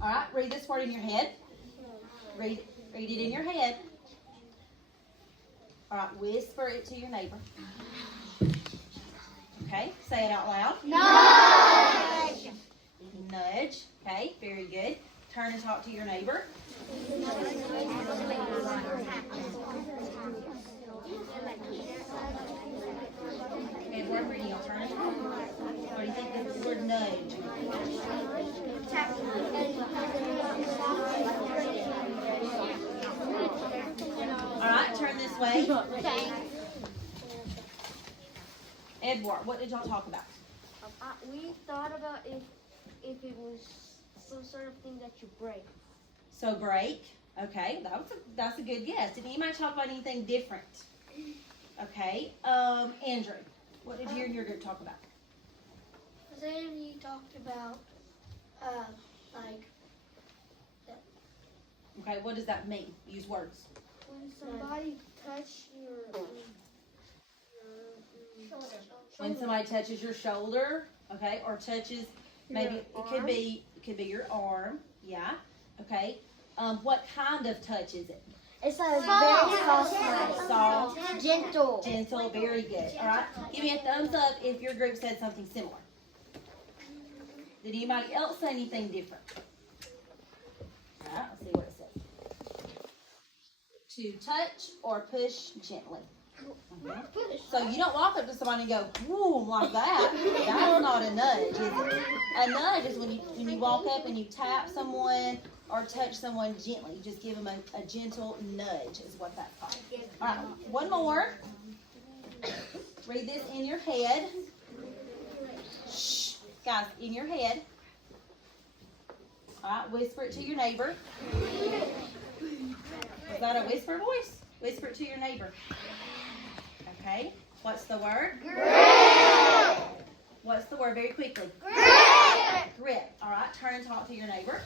All right, read this word in your head. Read it in your head. All right, whisper it to your neighbor. Okay, say it out loud. Nudge. Nudge. Okay, very good. Turn and talk to your neighbor. And word reading, I'll turn and talk. What do you think of the word nudge? All right, turn this way. Edward, what did y'all talk about? We thought about if it was some sort of thing that you break. So break. Okay, that's a good guess. Did anybody talk about anything different? Okay, Andrew, what did you and your group talk about? Then you talked about like Okay, what does that mean? Use words. when somebody touched your When somebody touches your shoulder, okay, or touches maybe it could be your arm, yeah, okay. What kind of touch is it? It's a very soft Soft, gentle. gentle, very good. All right, give me a thumbs up if your group said something similar. Did anybody else say anything different? All right, let's see what it says. To touch or push gently. So you don't walk up to somebody and go, woo, like that. That's not a nudge, is it? A nudge is when you walk up and you tap someone or touch someone gently. You just give them a gentle nudge is what that's called. All right, one more. Read this in your head. Shh. Guys, in your head. All right, whisper it to your neighbor. Is that a whisper voice? Whisper it to your neighbor. Okay, what's the word? Grip. What's the word very quickly? Grip. Grip. All right, turn and talk to your neighbor.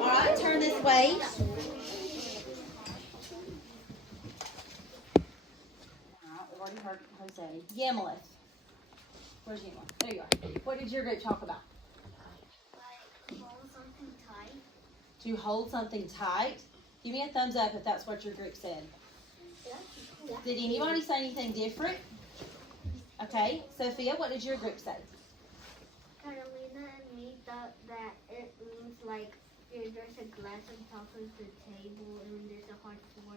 All right, turn this way. We've already heard Jose. Yamileth. Where's Yamileth? There you are. What did your group talk about? hold something tight. To hold something tight. Give me a thumbs up if that's what your group said. Did anybody say anything different? Okay, Sophia, what did your group say? Carolina and me thought that it means like if there's a glass on top of the table and when there's a hard floor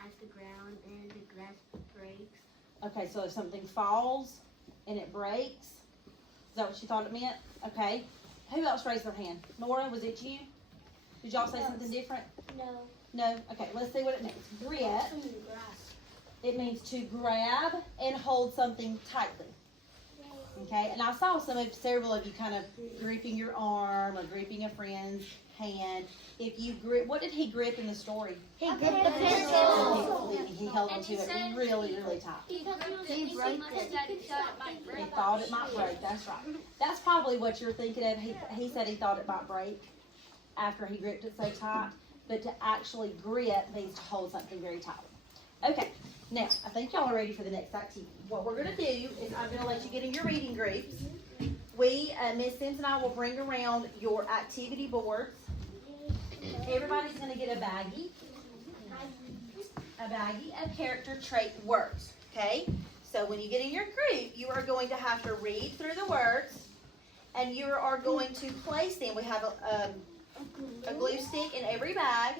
at the ground and the glass breaks. Okay, so if something falls and it breaks, is that what you thought it meant? Okay. Who else raised their hand? Nora, was it you? Did y'all say something different? No. No? Okay, let's see what it means. Grip. It means to grab and hold something tightly. Okay, and I saw several of you kind of gripping your arm or gripping a friend's hand. If you grip, what did he grip in the story? He gripped the pencil. He held onto it really, really tight. He broke it. He thought it might break. That's right. That's probably what you're thinking of. He said he thought it might break after he gripped it so tight. But to actually grip means to hold something very tightly. Okay. Now, I think y'all are ready for the next activity. What we're going to do is I'm going to let you get in your reading groups. Ms. Sims and I will bring around your activity boards. Everybody's going to get a baggie of character trait words, okay? So when you get in your group, you are going to have to read through the words, and you are going to place them. We have a glue stick in every bag,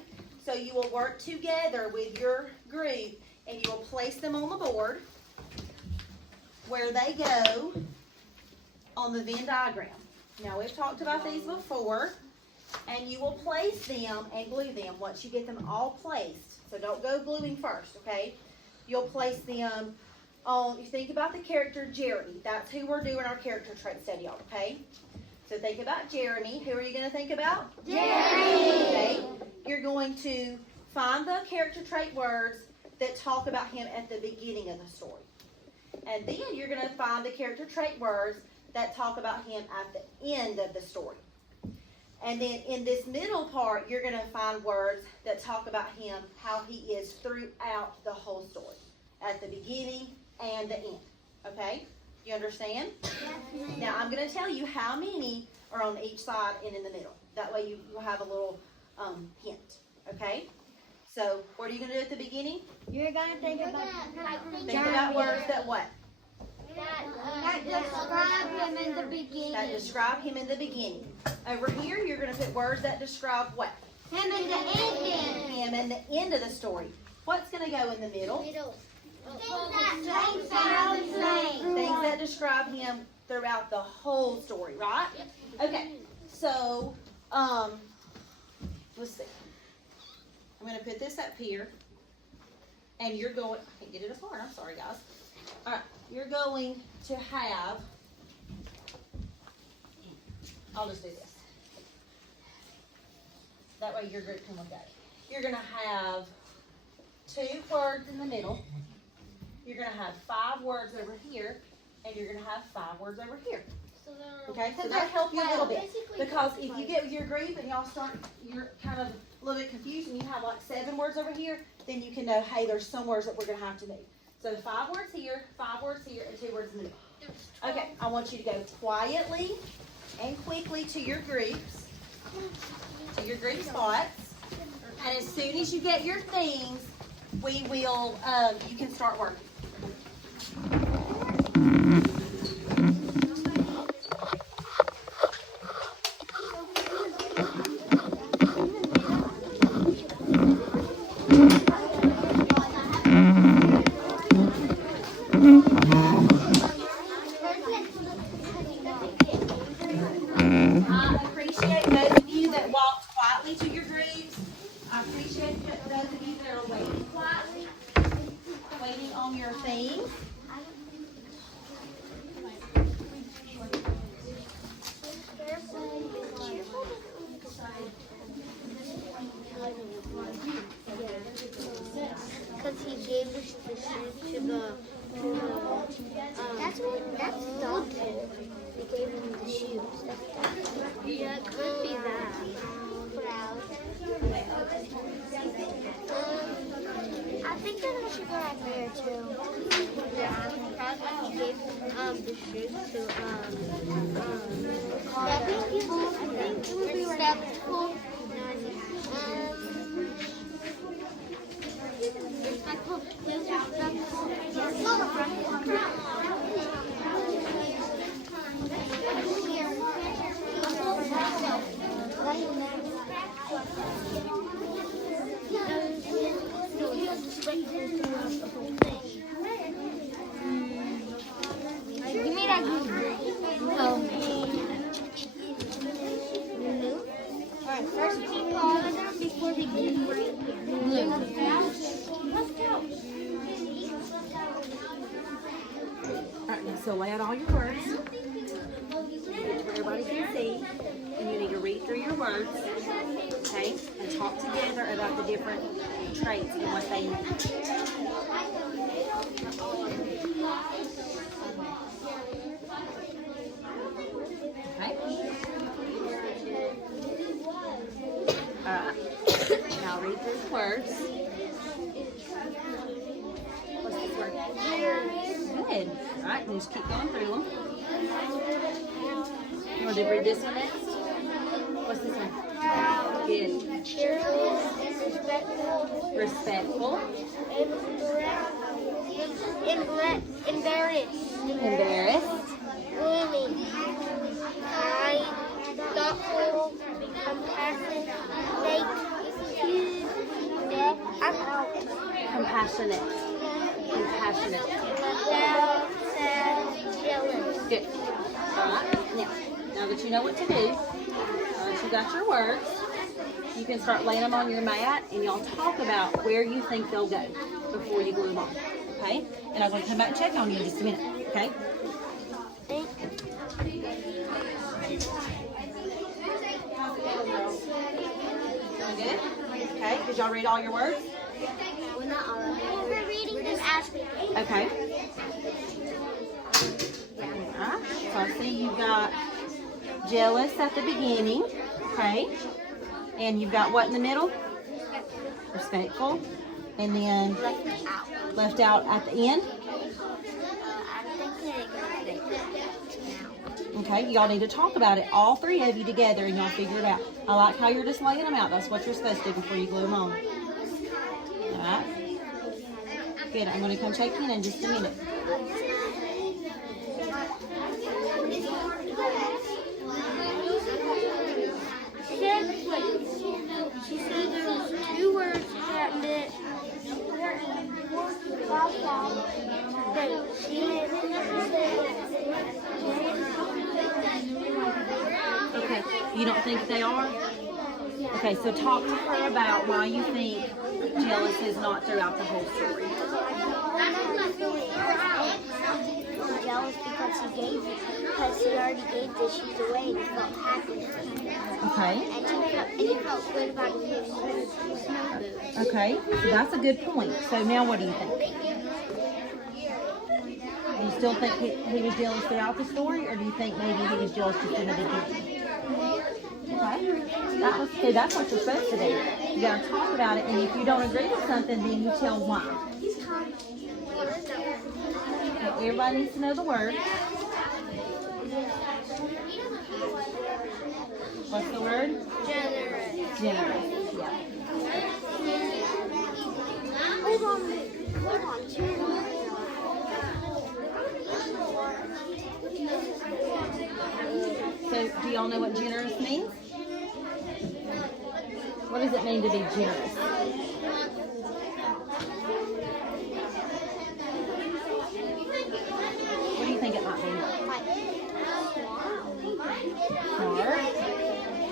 so you will work together with your group, and you will place them on the board where they go on the Venn diagram. Now, we've talked about these before, and you will place them and glue them once you get them all placed. So don't go gluing first, okay? You'll place them you think about the character Jeremy. That's who we're doing our character trait study on, okay? So think about Jeremy. Who are you going to think about? Jeremy. Okay. You're going to find the character trait words that talk about him at the beginning of the story. And then you're going to find the character trait words that talk about him at the end of the story. And then in this middle part, you're going to find words that talk about him, how he is throughout the whole story, at the beginning and the end. Okay? You understand? Yes, Now, I'm going to tell you how many are on each side and in the middle. That way you will have a little hint. Okay? So, what are you going to do at the beginning? You're gonna think about Think about words that what? that describe him in the beginning. That describe him in the beginning. Over here, you're going to put words that describe what? Him in the ending. Him and the end of the story. What's going to go in the middle? Things Things that describe him throughout the whole story, right? Okay, so, let's see. I'm going to put this up here, and you're going, I can't get it apart, I'm sorry, guys. All right, you're going to have, I'll just do this. That way your group can look at it. You're going to have 2 words in the middle. You're going to have 5 words over here, and you're going to have 5 words over here. Okay, so that'll help you a little bit. Because if you get with your group and y'all start, you're kind of a little bit confused and you have like 7 words over here, then you can know, hey, there's some words that we're going to have to move. So 5 words here, 5 words here, and 2 words in the middle. Okay, I want you to go quietly and quickly to your groups, to your group spots. And as soon as you get your things, we will, you can start working. I appreciate those of you that walked quietly to your groups. I appreciate those of you that are waiting quietly, waiting on your things. Because he gave us the shoes to the that's Dalton. He gave him the shoes. Yeah, it could be that. I think that I should go back there too. Yeah, probably he gave the shoes to I think it would be respectful. Respectful. Give me that Alright, first keep all of them before they get right here. Let's go. Alright, now so lay out all your words. Everybody can see. And you need to read through your words. Okay? And talk together about the different traits and what they mean. Okay? Alright. Now read through the words. What's this word? Good. Alright, and just keep going through them. You want to read this one next? What's this one? Good. Respectful. Embarrassed. Willing. Kind. Thoughtful. Compassionate. Compassionate. Compassionate. Jealous. Good. Alright. Now that you know what to do, now that you got your words, you can start laying them on your mat and y'all talk about where you think they'll go before you glue them on. okay? And I'm going to come back and check on you in just a minute, okay? Good? Okay, did y'all read all your words? Well, not all of them. We're reading them as we go. Okay. Alright, so I see you've got jealous at the beginning, okay? And you've got what in the middle? Respectful. And then left out at the end. Okay, y'all need to talk about it, all three of you together, and y'all figure it out. I like how you're just laying them out. That's what you're supposed to do before you glue them on. Alright? Good, I'm going to come check in just a minute. She said there was 2 words that meant Okay, you don't think they are? Okay, so talk to her about why you think jealous is not throughout the whole story. Jealous because he already gave the shoes away and he felt happy. Okay. And he felt good about his snow boots. Okay, so that's a good point. So now what do you think? Do you still think he was jealous throughout the story, or do you think maybe he was jealous just in the beginning? Okay, that's what you're supposed to do. You gotta talk about it, and if you don't agree with something, then you tell why. Okay, everybody needs to know the word. What's the word? Generous. Generous. Yeah. Hold on. So, do y'all know what generous means? What does it mean to be generous? What do you think it might mean? Smart.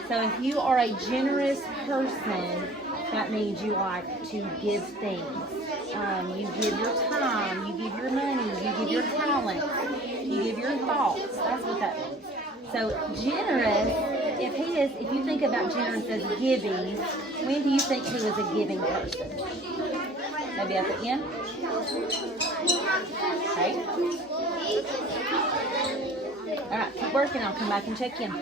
So if you are a generous person, that means you like to give things. You give your time, you give your money, you give your talent, you give your thoughts. That's what that means. So generous, if you think about generous as giving, when do you think he was a giving person? Maybe at the end? Okay. All right, keep working. I'll come back and check in. All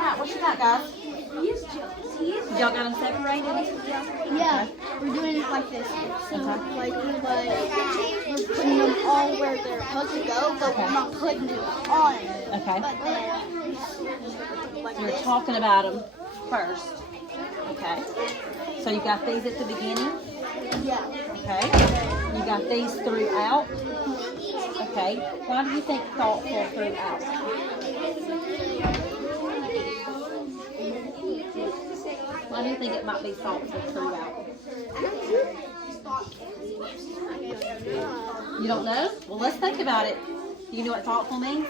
right, what you got, guys? Y'all got them separated? Yeah, we're doing it like this. So, like we're putting them all where they're supposed to go, but we're not putting them on. Okay. But then, like You're this. talking about them first. Okay. So you got these at the beginning? Yeah. Okay. You got these throughout? Okay. Why do you think thoughtful throughout? Why do you think it might be thoughtful throughout? You don't know? Well, let's think about it. Do you know what thoughtful means?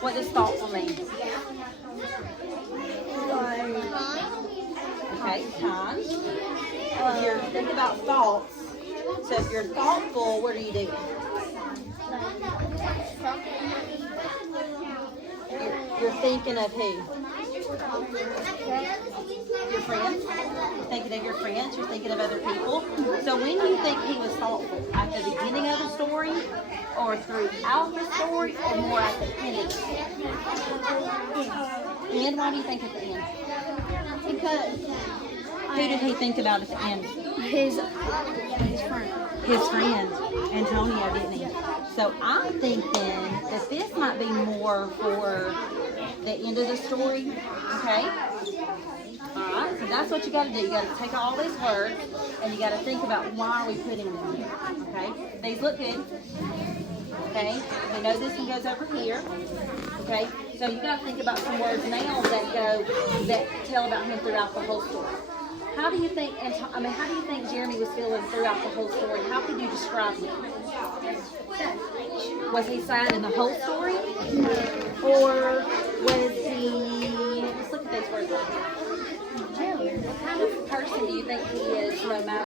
What does thoughtful mean? Okay, kind. If you're thinking about thoughts, so if you're thoughtful, what are you doing? You're thinking of who? Your friends. You're thinking of your friends. You're thinking of other people. So when do you think he was thoughtful? At the beginning of the story, or throughout the story, or more at the end of the story? And why do you think at the end? Because Who did he think about at the end? his friend. His friend, Antonio, didn't he? So I'm thinking that this might be more for the end of the story, okay? Alright, so that's what you got to do. You got to take all these words and you got to think about why are we putting them here, okay? These look good, okay? We know this one goes over here, okay? So you got to think about some words now that tell about him throughout the whole story. How do you think? How do you think Jeremy was feeling throughout the whole story? How could you describe him? Was he sad in the whole story, or was he? Let's look at these words. What kind of person do you think he is, no matter